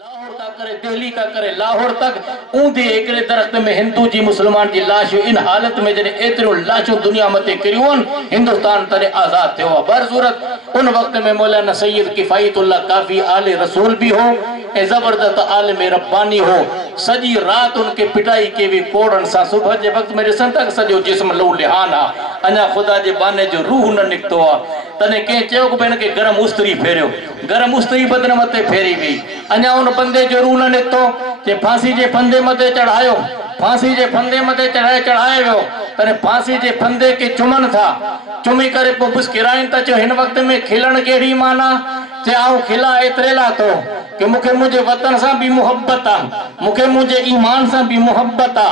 لاہور کا کرے دہلی کا کرے لاہور تک اوندے ایکڑے درخت میں ہندو جی مسلمان جی لاشو ان حالت میں جنہیں ایتروں لاشو دنیا متے کریون ہندوستان ترے آزاد تھے ہوا بر صورت ان وقت میں مولانا سید کفایت اللہ کافی آل رسول بھی ہو اے زبردست عالم ربانی ہو سجی رات ان کے پٹائی کے بھی کوڑن سا صبح جے وقت میرے سن تک سجو جسم لو لہانا انہا خدا جے بانے جو روح نہ نکتو آ تنے کہیں چیو کو بہن کے گرم استری پھیریو گرم استری بدن متے پھیری بھی انہا ان بندے جو روح نہ نکتو کہ پھانسی جے پھندے متے چڑھائیو پھانسی جے پھندے متے چڑھائے گو تنے پھانسی جے پھندے کے چمن تھا چمی کرے پو بس کرائن تا چو ہن وقت میں کھلن گیڑی مانا چے آؤ کھلا اتریلا تو کہ مکھے مجھے وطن سا بھی محبتا مکھے مجھے ایمان سا بھی محبتا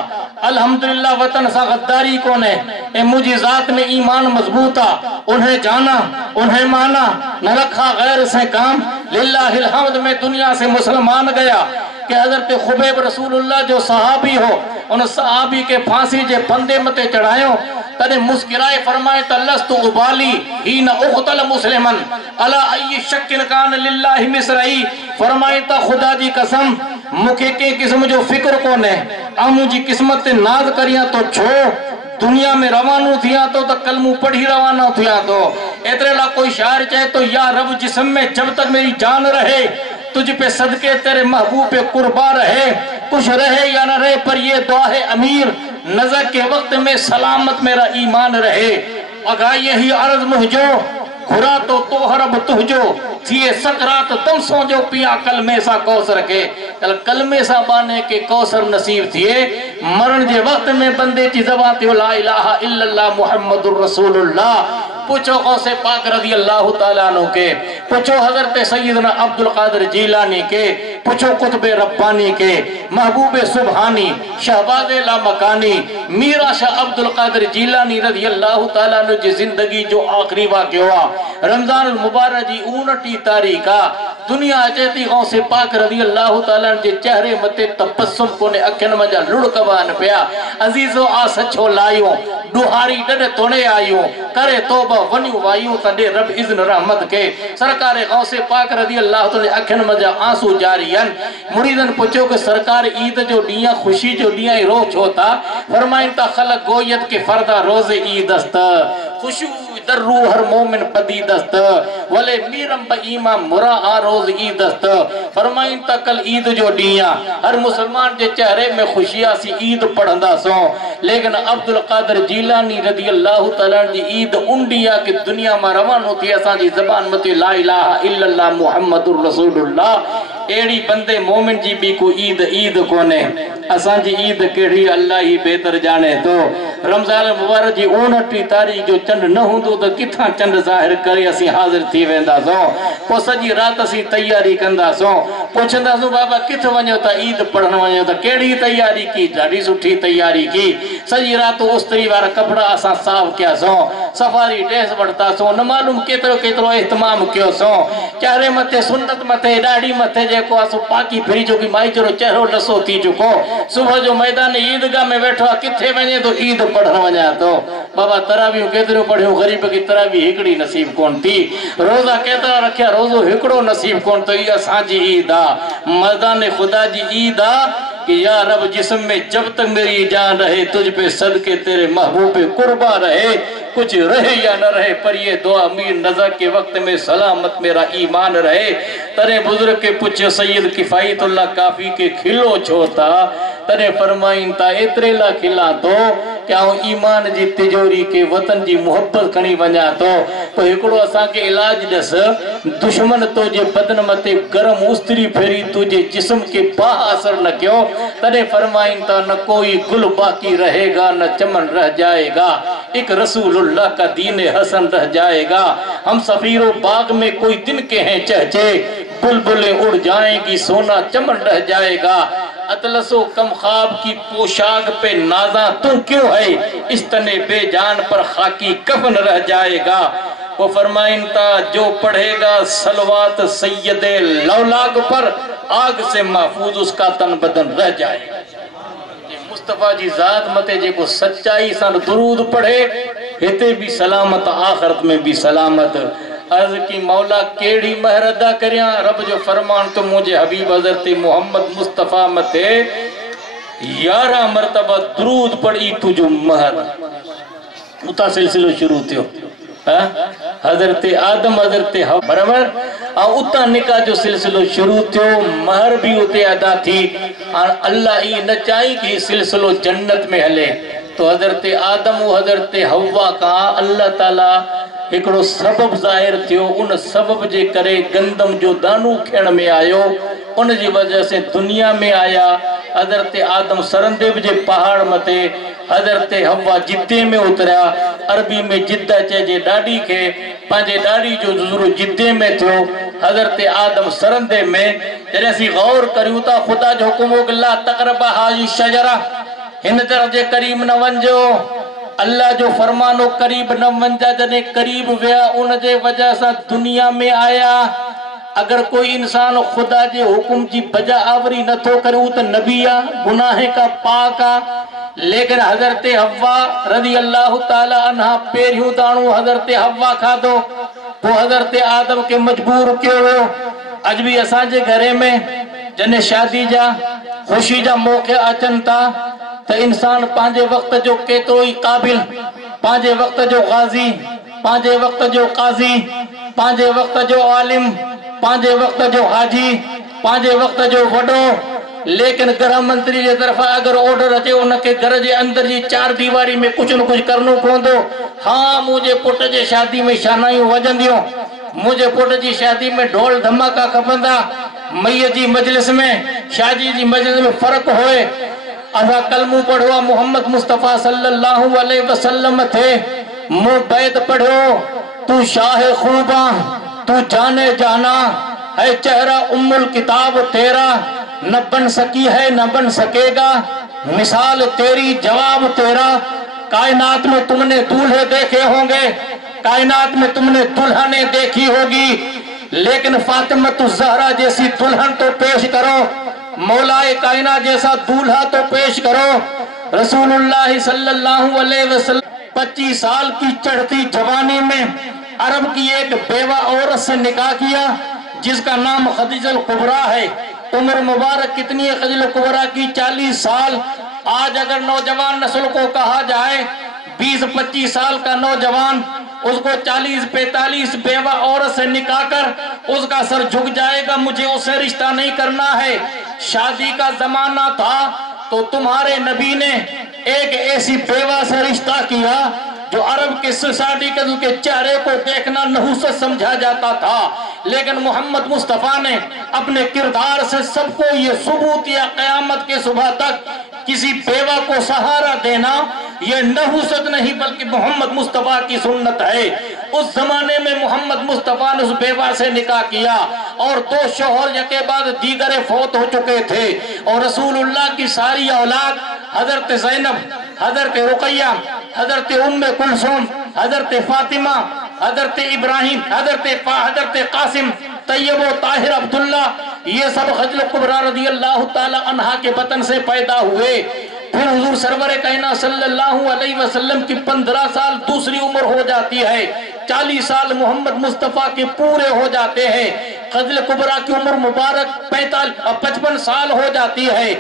الحمدللہ وطن سا غداری کونے اے مجھے ذات میں ایمان مضبوطا انہیں جانا انہیں مانا نہ رکھا غیر سے کام للہ الحمد میں دنیا سے مسلمان گیا کہ حضرت خبیب رسول اللہ جو صحابی ہو ان صحابی کے پھانسی جے پندے متے چڑھائیوں تنے مسکرائے فرمائے تلست غبالی ہی نہ اقتل مسلمن علا ای شکن کان للہ مصرعی فرمائے تا خدا جی قسم مکھے کے قسم جو فکر کونے آمو جی قسمت ناز کریاں تو چھو دنیا میں روانو تھیا تو کلمو پڑھی روانو تھیا تو اترے کوئی شاعر چاہے تو یا رب جسم میں جب تک میری جان رہے تجھ پہ صدقے تیرے محبوب پہ قربا رہے کچھ رہے یا نہ رہے پر یہ دعا ہے امیر نظر کے وقت میں سلامت میرا ایمان رہے اگا یہی عرض مہجو گھرا تو حرب تہجو تھیے سکرات دم سو جو پیا کلمے سا کوثر کے کلمے سا بانے کے کوثر نصیب تھیے مرن جے وقت میں بندے چی زبان تیو لا الہ الا اللہ محمد الرسول اللہ پوچھو غوث پاک رضی اللہ تعالیٰ عنہ کے پوچھو حضرت سیدنا عبدالقادر جیلانی کے پوچھو قطب ربانی کے محبوب سبحانی شہباز لامکانی میرا شاہ عبدالقادر جیلانی رضی اللہ تعالیٰ عنہ جی زندگی جو آخری واقع ہوا رمضان المبارک جی 29 تاریخہ دنیا اچھتی غوث پاک رضی اللہ تعالیٰ عنہ جی چہرے متے تبسم کونے اکھن مجا لڑکوان پیا عزیزو آ سچو لائیوں دوہاری ڈڑ تونے آئیوں کرے توبہ ونیو وائیوں تندے رب اذن رحمت کے سرکار غوث پاک رضی اللہ تعالیٰ اکھن مجا آنسو جاریاں مریدن پوچھو کہ سرکار عید جو ڈیاں خوشی جو ڈیاں روح چھوتا فرمائن تا خلق گویت کے فردہ روز عید است خوشو در روح ہر مومن پدید است ولے میرم با ایمان مرا آروز عید است فرمائن تا کل عید جو ڈیاں ہر مسلمان جے چہرے میں خوشیاں سی عید پڑھندا سو لیکن عبدالقادر جیلانی رضی اللہ تعالیٰ جی عید انڈیا کی دنیا میں روان ہوتی اسان جی زبان متی لا الہ الا اللہ محمد الرسول اللہ ایڑی بندے مومن جی بھی کو عید کونے اسان جی عید کیڑی اللہ ہی بہتر جانے تو رمضان مبارک جی 29 تاریخ جو چند نہ ہوندو تو کتھاں چند ظاہر کرے اسی حاضر تھی ویندا سو پو سجی رات اسی تیاری کندا سو پوچھندا سو بابا کتھ ونجو تا عید پڑھن ونجو تا کیڑی تیاری کی ڈاڈی سٹھی تیاری کی سجی رات استری وارا کپڑا اساں صاف کیا سو سفاری ڈریس وڑتا سو نہ معلوم کیترو اہتمام کیو سو چہرے متے سنت متے ڈاڑی متے جے کو اسو پاکی پھری جو کہ مائی جرو چہرو لسو تھی چکو صبح جو میدان عیدگاہ میں بیٹھو کتھے ونے تو عید پڑھن وجا تو بابا تراویح کیترو پڑھیو غریب کی تراویح ہکڑی نصیب کون تھی روزہ کیترا رکھیا روزو ہکڑو نصیب کون تو یہ اساں جی عید آ میدان خدا جی عید آ کہ یا رب جسم میں جب تک میری جان رہے تجھ پہ صدقے تیرے محبوب قربا رہے کچھ رہے یا نہ رہے پر یہ دعا میر نظر کے وقت میں سلامت میرا ایمان رہے ترے بزرگ کے پچھ سید کفایت اللہ کافی کے کھلو چھوتا ترے فرمائن تا اترے لا کھلا تو کیا ایمان جی تجوری کے وطن جی محبت کھنی ونجا تو ہکڑو اساں کے علاج دس دشمن تو جے بدن متے گرم استری پھیری تجھے جسم کے با اثر نہ کیوں ترے فرمائن تا نہ کوئی گل باقی رہے گا نہ چمن رہ جائے گا ایک رسول اللہ کا دین حسن رہ جائے گا ہم سفیر و باغ میں کوئی دن کے ہیں چہچے بلبلیں اڑ جائیں گی سونا چمن رہ جائے گا اطلس و کم خواب کی پوشاک پہ نازاں تو کیوں ہے اس تنے بے جان پر خاکی کفن رہ جائے گا وہ فرمائن تا جو پڑھے گا صلوات سید لولاک پر آگ سے محفوظ اس کا تن بدن رہ جائے گا مصطفیٰ جی ذات متے جے کو سچائی سان درود پڑھے ہتے بھی سلامت آخرت میں بھی سلامت عرض کی مولا کیڑی مہر ادا کریاں رب جو فرمان تو مجھے حبیب حضرت محمد مصطفیٰ متے 11 مرتبہ درود پڑھی تو جو مہر اتا سلسلو شروع تھے حضرت آدم حضرت حوا برابر اتا نکاح جو سلسلو شروع تھے مہر بھی ہوتے ادا تھی اور اللہ ہی نہ چاہی کہ سلسلو جنت میں ہلے تو حضرت آدم و حضرت حوا کا اللہ تعالیٰ ایکڑو سبب ظاہر تھیو ان سبب جے کرے گندم جو دانو کھیڑ میں آیو ان جی وجہ سے دنیا میں آیا حضرت آدم سرندیب جے پہاڑ متے حضرت حوا جدے میں اتریا عربی میں جدہ چاہے ڈاڈی کے پانچے ڈاڈی جو ضرور جدے میں تھو حضرت آدم سرندے میں جیسی غور کریوں تا خدا جو حکم ہو کہ لا تقربا حاجی شجرہ ہن درجے قریب نہ ونجو اللہ جو فرمانو قریب نہ ونجا جنے قریب ویا ان جے وجہ سے دنیا میں آیا اگر کوئی انسان خدا جے حکم جی بجا آوری نہ تو کرے تو نبی گناہ کا پاکا لیکن حضرت حوا رضی اللہ تعالی عنہ پیریوں دانو حضرت حوا کھا دو وہ حضرت آدم کے مجبور کیوں ہو اج بھی اسان جے گھرے میں جنے شادی جا خوشی جا موقع اچن تا تو انسان پانچے وقت جو کیتروئی قابل پانچے وقت جو غازی پانچے وقت جو قاضی پانچے وقت جو عالم پانچے وقت جو حاجی پانچے وقت جو وڈو لیکن گرہ منتری جے طرف اگر آرڈر اچے ان کے گھر جے اندر جی 4 دیواری میں کچھ نہ کچھ کرنو پوندو ہاں مجھے پٹ جے شادی میں شانائیوں وجندیوں مجھے پٹ جی شادی میں ڈھول دھماکہ کھپندا میت جی مجلس میں شادی جی مجلس میں فرق ہوئے اذا کلمو پڑھوا محمد مصطفیٰ صلی اللہ علیہ وسلم تھے مو بیت پڑھو تو شاہ خوباں تو جانے جانا ہے چہرہ ام الکتاب تیرا نہ بن سکی ہے نہ بن سکے گا مثال تیری جواب تیرا کائنات میں تم نے دولہے دیکھے ہوں گے کائنات میں تم نے دلہنیں دیکھی ہوگی لیکن فاطمہ الزہرا جیسی دلہن تو پیش کرو مولا کائنات جیسا دولہا تو پیش کرو رسول اللہ صلی اللہ علیہ وسلم 25 سال کی چڑھتی جوانی میں عرب کی ایک بیوہ عورت سے نکاح کیا جس کا نام خدیجہ الکبریٰ ہے عمر مبارک کتنی ہے خدیجہ الکبریٰ کی 40 سال آج اگر نوجوان نسل کو کہا جائے 20-25 سال کا نوجوان اس کو 40-45 بیوہ عورت سے نکاح کر اس کا سر جھک جائے گا مجھے اسے رشتہ نہیں کرنا ہے شادی کا زمانہ تھا تو تمہارے نبی نے ایک ایسی بیوہ سے رشتہ کیا جو عرب کے سوسائٹی کے چہرے کو دیکھنا نحوست سمجھا جاتا تھا لیکن محمد مصطفیٰ نے اپنے کردار سے سب کو یہ ثبوت یا قیامت کے صبح تک کسی بیوہ کو سہارا دینا یہ نحوست نہیں بلکہ محمد مصطفیٰ کی سنت ہے اس زمانے میں محمد مصطفیٰ نے اس بیوہ سے نکاح کیا اور 2 شوہر کے بعد دیگر فوت ہو چکے تھے اور رسول اللہ کی ساری اولاد حضرت زینب حضرت رقیہ حضرت ام کلثوم حضرت فاطمہ حضرت ابراہیم حضرت قاسم طیب و طاہر عبداللہ یہ سب خدیجہ الکبریٰ رضی اللہ تعالی عنہ کے بطن سے پیدا ہوئے پھر حضور سرور کائنات صلی اللہ علیہ وسلم کی 15 سال دوسری عمر ہو جاتی ہے 40 سال محمد مصطفیٰ کے پورے ہو جاتے ہیں خدیجہ الکبریٰ کی عمر مبارک 55 سال ہو جاتی ہے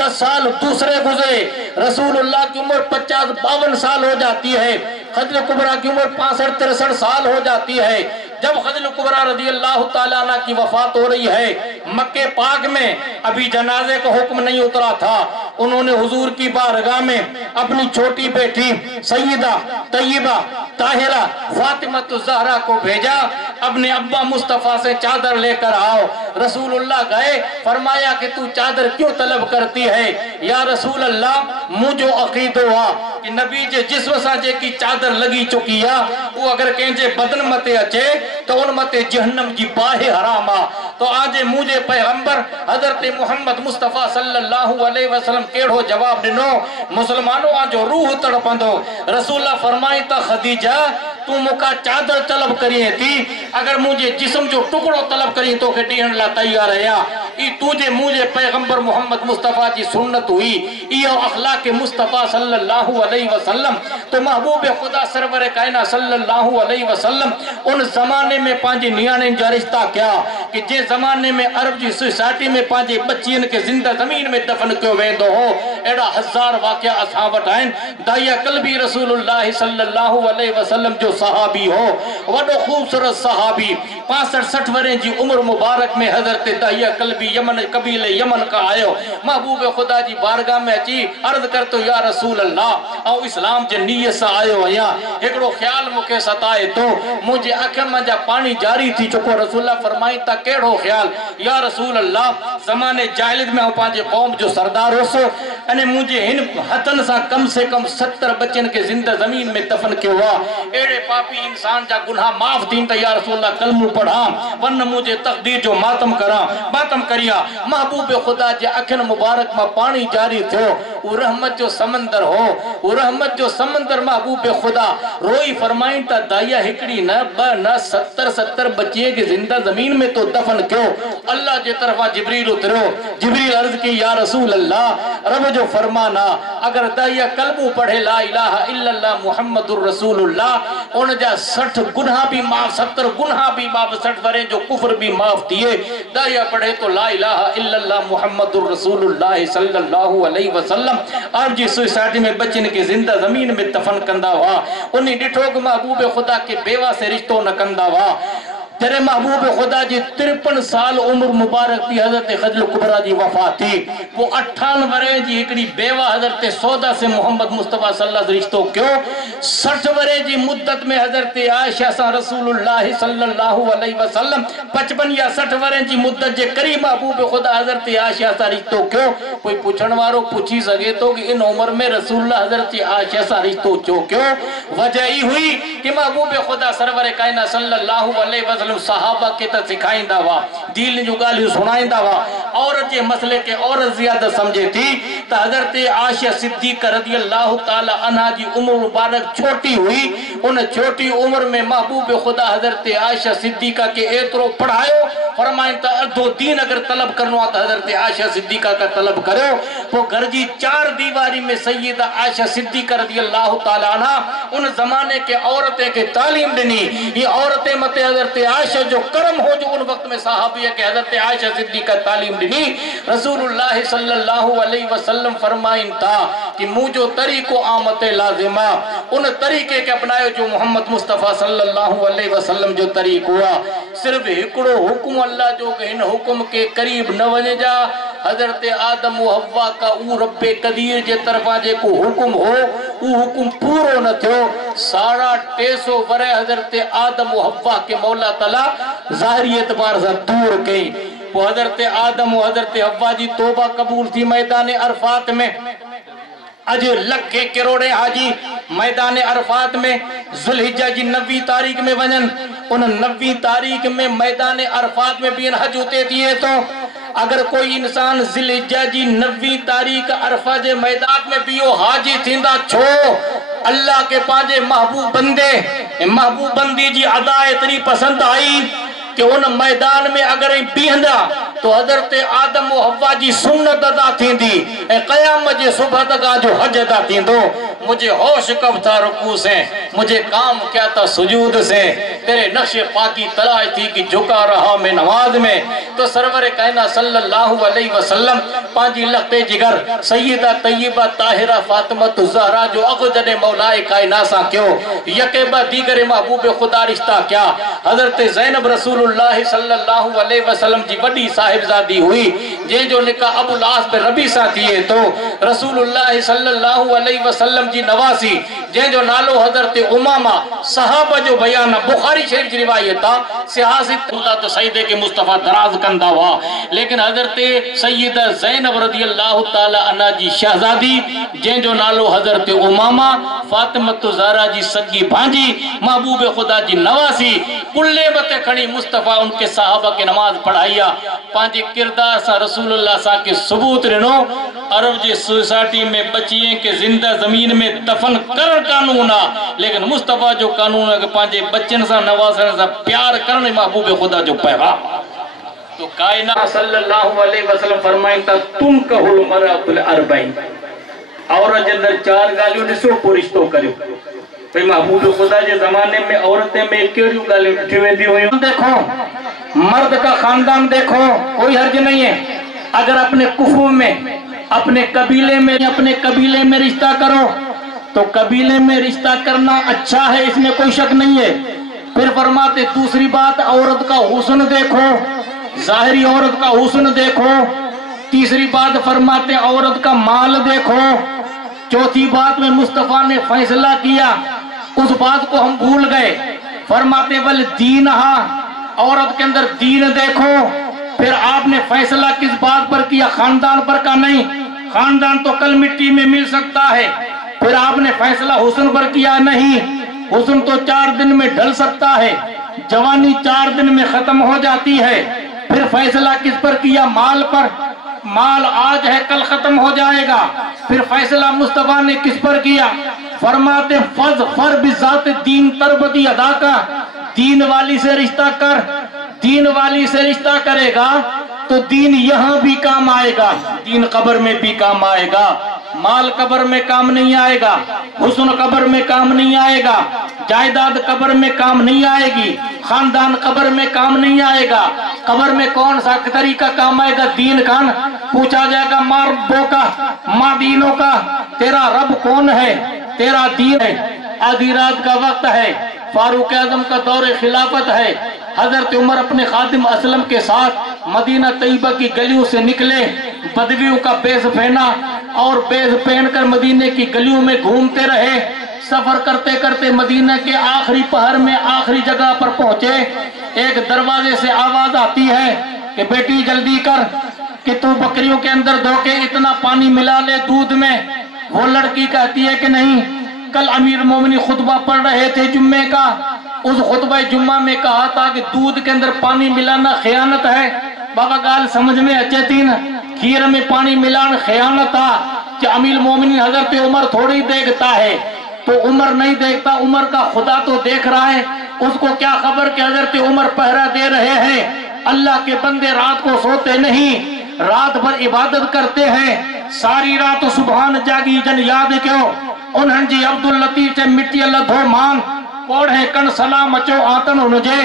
10 سال دوسرے گزرے رسول اللہ کی عمر 50-52 سال ہو جاتی ہے خدیجہ الکبریٰ کی عمر 65-63 سال ہو جاتی ہے جب خدیجہ الکبریٰ رضی اللہ تعالیٰ عنہ کی وفات ہو رہی ہے مکہ پاک میں ابھی جنازے کا حکم نہیں اترا تھا انہوں نے حضور کی بارگاہ میں اپنی چھوٹی بیٹی سیدہ طیبہ طاہرہ فاطمہ الزہرا کو بھیجا اپنے ابا مصطفیٰ سے چادر لے کر آؤ رسول اللہ گئے فرمایا کہ تو چادر کیوں طلب کرتی ہے یا رسول اللہ مجھو عقید ہوا کہ نبی جس وساجے کی چادر لگی چکی ہے وہ اگر کہیں بدن متے اچے تو ان متے جہنم کی باہ حراما تو آج مجھے پیغمبر حضرت محمد مصطفیٰ صلی اللہ علیہ وسلم کیڑو جواب دنو مسلمانوں آجو روح تڑپندو رسول اللہ فرمائی تا خدیجہ تو مکا چادر طلب کریے تھی اگر مجھے جسم جو ٹکڑوں طلب کری تو کہ ڈیہن لا تیار ہے ای تجھے مجھے پیغمبر محمد مصطفیٰ جی سنت ہوئی یہ اخلاق مصطفیٰ صلی اللہ علیہ وسلم تو محبوب خدا سرور کائنہ صلی اللہ علیہ وسلم ان زمانے میں پانچے نیانے جا رشتہ کیا کہ جے زمانے میں عرب جی سوسائٹی میں پانچے بچین کے زندہ زمین میں دفن کیوں ویندو ہو ایڈا ہزار واقعہ اصحابت آئین دائیا قلبی رسول اللہ صلی اللہ علیہ وسلم جو صحابی ہو وڈو خوبصورت صحابی 65-60 وریں جی عمر مبارک میں حضرت دائیا قلبی یمن قبیل یمن کا آئے محبوب خدا جی بارگاہ میں اچھی عرض کرتو یا رسول اللہ او اسلام جے نیت سا آئے ہو یا ایکڑو خیال مکے ستائے تو مجھے اکھر میں جا پانی جاری تھی چکو رسول اللہ فرمائی تا کیڑو خیال یا رسول اللہ زمانے جاہلیت میں ہوں پانچے قوم جو سردار ہو سو انہیں مجھے ہن حتن سا کم سے کم 70 بچن کے زندہ زمین میں دفن کے ہوا ایڑے پاپی انسان جا گناہ معاف دین تا یا رسول اللہ کلمہ پڑھا ورن مجھے تقدیر جو ماتم کریا محبوب خدا جے اکھن مبارک میں پانی جاری تھو وہ رحمت جو سمندر ہو وہ رحمت جو سمندر محبوب خدا روئی فرمائیں تا دائیا ہکڑی نہ 70 بچے کے زندہ زمین میں تو دفن کیوں اللہ جے طرفا جبریل اترو جبریل عرض کی یا رسول اللہ رب جو فرمانا اگر دائیا قلبو پڑھے لا الہ الا اللہ محمد الرسول اللہ ان جا 60 گناہ بھی معاف 70 گناہ بھی معاف 60 وریں جو کفر بھی معاف دیئے دائیا پڑھے تو لا الہ الا اللہ محمد الرسول اللہ صلی اللہ علیہ وسلم آپ جی سوسائٹی میں بچن کے زندہ زمین میں دفن کندہ ہوا انہیں ڈٹھو کہ محبوب خدا کے بیوہ سے رشتوں نہ کندہ ہوا تیرے محبوب خدا جی 53 سال عمر مبارک تھی حضرت خجل کبرا جی وفات تھی وہ 98 ورے جی ایکڑی بیوہ حضرت سودا سے محمد مصطفیٰ صلی اللہ علیہ رشتوں کیوں 60 ورے جی مدت میں حضرت عائشہ سا رسول اللہ صلی اللہ علیہ وسلم 55 یا 60 ورے جی مدت جے قریب محبوب خدا حضرت عائشہ سا رشتوں کیوں کوئی پوچھن وارو پوچھی سکے تو کہ ان عمر میں رسول اللہ حضرت عائشہ سا رشتوں کیوں وجہ ہی ہوئی کہ محبوب خدا سرور کائنہ صلی اللہ علیہ وسلم صحابہ کے تا سکھائیں دا ہوا دیل جو گالی سنائیں دا ہوا عورت کے مسئلے کے عورت زیادہ سمجھے تھی تا حضرت عائشہ صدیقہ رضی اللہ تعالی عنہ جی عمر مبارک چھوٹی ہوئی ان چھوٹی عمر میں محبوب خدا حضرت عائشہ صدیقہ کے ایترو پڑھائیو فرمائیں تا دو دین اگر طلب کرنو آتا حضرت عائشہ صدیقہ کا طلب کرو وہ گھر جی 4 دیواری میں سیدہ عائشہ صدیقہ رضی اللہ تعالی عنہ ان زمانے کے عورتیں کے تعلیم دنی یہ عورتیں مت حضرت عائشہ جو کرم ہو جو ان وقت میں صحابیہ کے حضرت عائشہ صدیقہ تعلیم دنی رسول اللہ صلی اللہ علیہ وسلم فرمائیں تا کہ مجھو طریقو آمت لازمہ ان طریقے کے اپنائے جو محمد مصطفیٰ صلی اللہ علیہ وسلم جو طریق ہوا صرف ہکڑو حکم اللہ جو کہ ان حکم کے قریب نہ ونے جا حضرت آدم و حوا کا او رب قدیر جے طرفا جے کو حکم ہو او حکم پورو نہ تھو 350 ورے حضرت آدم و حوا کے مولا تعالی ظاہری اعتبار سے دور گئی وہ حضرت آدم و حضرت حوا جی توبہ قبول تھی میدان عرفات میں اج لکھے کروڑے حاجی میدان عرفات میں ذوالحجہ جی 90 تاریخ میں ونن ان 90 تاریخ میں میدان عرفات میں بھی حج ہوتے تھے تو اگر کوئی انسان ذوالحجہ جی 90 تاریخ عرفہ جے میدان میں بھی حاجی تھیندا چھو اللہ کے پانچے محبوب بندی جی ادا اتنی پسند آئی کہ ان میدان میں اگر بیہندا تو حضرت آدم و حوا جی سنت ادا تھیندی قیامت جے صبح تک جو حج ادا تھیندو مجھے ہوش کب تھا رکوع سے مجھے کام کیا تھا سجود سے تیرے نقش پاکی تلاش تھی کہ جھکا رہا میں نماز میں تو سرور کائنہ صلی اللہ علیہ وسلم پانچی لخت جگر سیدہ طیبہ طاہرہ فاطمہ زہرا جو اغجد مولائے کائنہ سا کیوں یکیبہ دیگر محبوب خدا رشتہ کیا حضرت زینب رسول اللہ صلی اللہ علیہ وسلم جی بڑی صاحبزادی ہوئی جن جو نکاح ابو العاص پہ ربی سا تھیے تو رسول اللہ صلی اللہ علیہ وسلم جی نواسی جن جو نالو حضرت امامہ صحابہ جو بیانہ بخاری شریف جی روایتہ سیاست اللہ تو سیدے کے مصطفیٰ دراز کندہ ہوا لیکن حضرت سیدہ زینب رضی اللہ تعالی عنہ جی شہزادی جن جو نالو حضرت امامہ فاطمہ زہرا جی سگی بھانجی محبوب خدا جی نواسی کلے بتے کھڑی مصطفیٰ ان کے صحابہ کے نماز پڑھائیا پانچے کردار سا رسول اللہ سا کے ثبوت رنو عرب جی سوسائٹی میں بچییں کے زندہ زمین میں دفن کرن قانونا لیکن مصطفیٰ جو قانون ہے کہ پانچے بچن سا نوازن سا پیار کرنے محبوب خدا جو پیغام تو کائنات صلی اللہ علیہ وسلم فرمائیں تا تم کہو المرأۃ الاربعین عورت جندر 4 گالیوں ڈسو پرشتو کریو بھئی محمود خدا جے زمانے میں عورتیں میں کیڑیوں گالیوں ڈٹھی ویندی ہوئی دیکھو مرد کا خاندان دیکھو کوئی حرج نہیں ہے اگر اپنے کفو میں اپنے قبیلے میں رشتہ کرو تو قبیلے میں رشتہ کرنا اچھا ہے اس میں کوئی شک نہیں ہے پھر فرماتے دوسری بات عورت کا حسن دیکھو ظاہری عورت کا حسن دیکھو تیسری بات فرماتے عورت کا مال دیکھو چوتھی بات میں مصطفیٰ نے فیصلہ کیا اس بات کو ہم بھول گئے فرماتے بل دینہا عورت کے اندر دین دیکھو پھر آپ نے فیصلہ کس بات پر کیا خاندان پر کا نہیں خاندان تو کل مٹی میں مل سکتا ہے پھر آپ نے فیصلہ حسن پر کیا نہیں حسن تو 4 دن میں ڈھل سکتا ہے جوانی 4 دن میں ختم ہو جاتی ہے پھر فیصلہ کس پر کیا مال پر مال آج ہے کل ختم ہو جائے گا پھر فیصلہ مصطفیٰ نے کس پر کیا فرماتے فر بذات دین تربتی ادا کا دین والی سے رشتہ کر دین والی سے رشتہ کرے گا تو دین یہاں بھی کام آئے گا دین قبر میں بھی کام آئے گا مال قبر میں کام نہیں آئے گا حسن قبر میں کام نہیں آئے گا جائیداد قبر میں کام نہیں آئے گی خاندان قبر میں کام نہیں آئے گا قبر میں کون سا طریقہ کام آئے گا دین کا پوچھا جائے گا ماں ربوں کا ماں دینوں کا تیرا رب کون ہے تیرا دین ہے آدھی رات کا وقت ہے فاروق اعظم کا دور خلافت ہے حضرت عمر اپنے خادم اسلم کے ساتھ مدینہ طیبہ کی گلیوں سے نکلے بدویوں کا بیس پہنا اور بیس پہن کر مدینہ کی گلیوں میں گھومتے رہے سفر کرتے کرتے مدینہ کے آخری پہر میں آخری جگہ پر پہنچے ایک دروازے سے آواز آتی ہے کہ بیٹی جلدی کر کہ تو بکریوں کے اندر دھو کے اتنا پانی ملا لے دودھ میں وہ لڑکی کہتی ہے کہ نہیں کل امیر مومنی خطبہ پڑھ رہے تھے جمعے کا اس خطبہ جمعہ میں کہا تھا کہ دودھ کے اندر پانی ملانا خیانت ہے بابا گال سمجھ میں اچھے تین کھیر میں پانی ملانا خیانت تھا کہ امیر مومنی حضرت عمر تھوڑی دیکھتا ہے تو عمر نہیں دیکھتا عمر کا خدا تو دیکھ رہا ہے اس کو کیا خبر کہ حضرت عمر پہرا دے رہے ہیں اللہ کے بندے رات کو سوتے نہیں رات بھر عبادت کرتے ہیں ساری رات سبحان جاگی جن یاد کیوں انہن جی عبداللطیف سے مٹی اللہ دھو مان کوڑے کن سلام اچو آتن انجے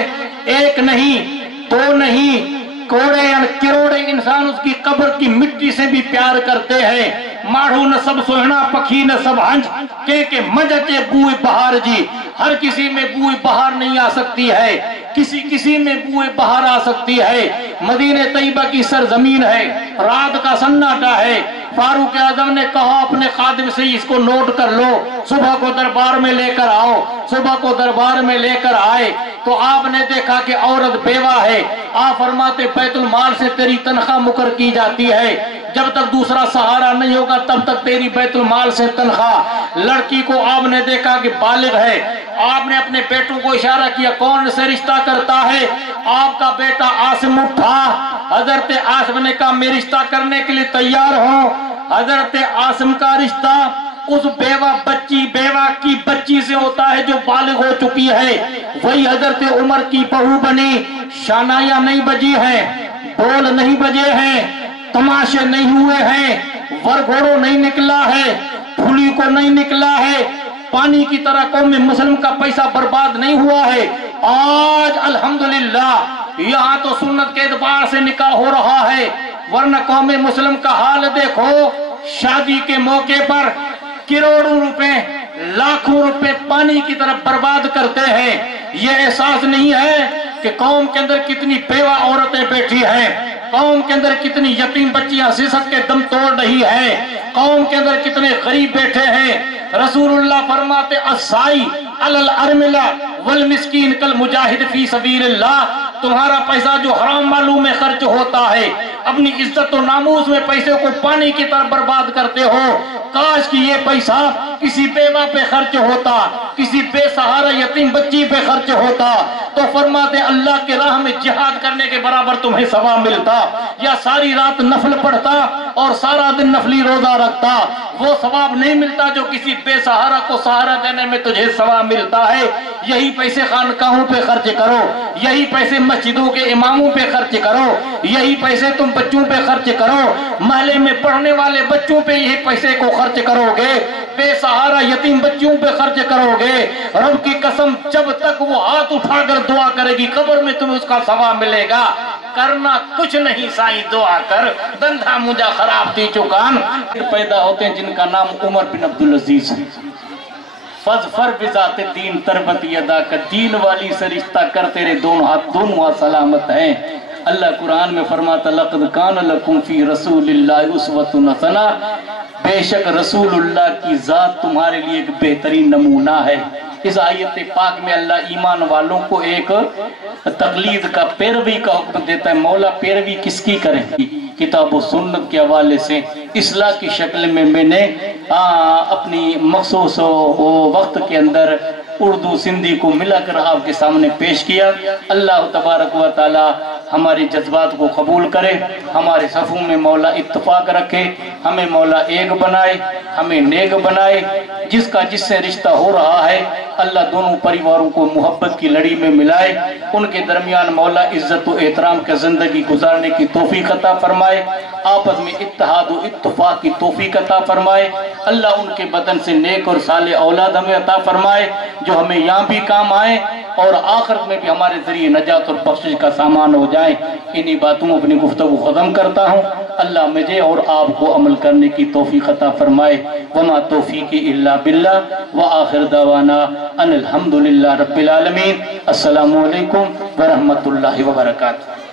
ایک نہیں دو نہیں کوڑے یا کروڑے انسان اس کی قبر کی مٹی سے بھی پیار کرتے ہیں ماڑھو نہ سب سوہنا پکھی نہ سب ہنج کہ مجھے بوئے بہار جی ہر کسی میں بوئے بہار نہیں آ سکتی ہے کسی میں بوئے بہار آ سکتی ہے مدینہ طیبہ کی سرزمین ہے رات کا سناٹا ہے فاروق اعظم نے کہا اپنے خادم سے اس کو نوٹ کر لو صبح کو دربار میں لے کر آؤ صبح کو دربار میں لے کر آئے تو آپ نے دیکھا کہ عورت بیوہ ہے آپ فرماتے بیت المال سے تیری تنخواہ مقرر کی جاتی ہے جب تک دوسرا سہارا نہیں ہوگا تب تک تیری بیت المال سے تنخواہ لڑکی کو آپ نے دیکھا کہ بالغ ہے آپ نے اپنے بیٹوں کو اشارہ کیا کون سے رشتہ کرتا ہے آپ کا بیٹا عاصم اٹھا حضرت عاصم نے کہا میں رشتہ کرنے کے لیے تیار ہوں حضرت عاصم کا رشتہ اس بیوہ کی بچی سے ہوتا ہے جو بالغ ہو چکی ہے وہی حضرت عمر کی بہو بنی شانایاں نہیں بجی ہیں ڈھول نہیں بجے ہیں تماشے نہیں ہوئے ہیں ورگھوڑو نہیں نکلا ہے پھولی کو نہیں نکلا ہے پانی کی طرح قوم مسلم کا پیسہ برباد نہیں ہوا ہے آج الحمدللہ یہاں تو سنت کے اعتبار سے نکاح ہو رہا ہے ورنہ قوم مسلم کا حال دیکھو شادی کے موقع پر کروڑوں روپے لاکھوں روپے پانی کی طرف برباد کرتے ہیں یہ احساس نہیں ہے کہ قوم کے اندر کتنی بیوہ عورتیں بیٹھی ہیں قوم کے اندر کتنی یتیم بچیاں سیاست کے دم توڑ رہی ہیں قوم کے اندر کتنے غریب بیٹھے ہیں رسول اللہ فرماتے السائی علی الارملہ والمسکین کل مجاہد فی سبیل اللہ تمہارا پیسہ جو حرام مالوں میں خرچ ہوتا ہے اپنی عزت و ناموس میں پیسے کو پانی کی طرح برباد کرتے ہو کاش کہ یہ پیسہ کسی بیوہ پہ خرچ ہوتا، کسی بے سہارا یتیم بچی پہ خرچ ہوتا تو فرماتے اللہ کے راہ میں جہاد کرنے کے برابر تمہیں ثواب ملتا، یا ساری رات نفل پڑھتا اور سارا دن نفلی روزہ رکھتا، وہ ثواب نہیں ملتا جو کسی بے سہارا کو سہارا دینے میں تجھے ثواب ملتا ہے۔ یہی پیسے خانقاہوں پہ خرچ کرو، یہی پیسے مسجدوں کے اماموں پہ خرچ کرو، یہی پیسے تم بچوں پہ خرچ کرو، محلے میں پڑھنے والے بچوں پہ یہی پیسے کو خرچ کرو گے، بے سہارا یتیم بچوں پہ خرچ کرو گے، رب کی قسم جب تک وہ ہاتھ اٹھا کر دعا کرے گی قبر میں تمہیں اس کا ثواب ملے گا۔ کرنا کچھ نہیں سائیں دعا کر، دندھا مجھا خراب تھی چکان۔ پیدا ہوتے ہیں جن کا نام عمر بن عبدالعزیز ہے۔ فظفر بذات دین تربت یدا کا، دین والی سے رشتہ کر تیرے دونوں ہاتھ سلامت ہیں۔ اللہ قرآن میں فرماتا لقد کان لکم فی رسول اللہ اسوۃ حسنہ، بے شک رسول اللہ کی ذات تمہارے لیے ایک بہترین نمونہ ہے۔ اس آیت پاک میں اللہ ایمان والوں کو ایک تقلید کا، پیروی کا حکم دیتا ہے۔ مولا پیروی کس کی کریں؟ کتاب و سنت کے حوالے سے اصلاح کی شکل میں میں نے اپنی مخصوص وقت کے اندر اردو سندھی کو ملا کر آپ کے سامنے پیش کیا۔ اللہ تبارک و تعالی ہمارے جذبات کو قبول کرے، ہمارے صفوں میں مولا اتفاق رکھے، ہمیں مولا ایک بنائے، ہمیں نیک بنائے۔ جس کا جس سے رشتہ ہو رہا ہے اللہ دونوں پریواروں کو محبت کی لڑی میں ملائے، ان کے درمیان مولا عزت و احترام کے زندگی گزارنے کی توفیق عطا فرمائے، آپس میں اتحاد و اتفاق کی توفیق عطا فرمائے۔ اللہ ان کے بدن سے نیک اور صالح اولاد ہمیں عطا فرمائے جو ہمیں یہاں بھی کام آئے اور آخرت میں بھی ہمارے ذریعے نجات اور بخشش کا سامان ہو جائے۔ انہی باتوں اپنی گفتگو ختم کرتا ہوں۔ اللہ مجھے اور آپ کو عمل کرنے کی توفیق عطا فرمائے۔ وما توفیقی الا باللہ وآخر دعوانا ان الحمدللہ رب العالمین۔ السلام علیکم ورحمۃ اللہ وبرکاتہ۔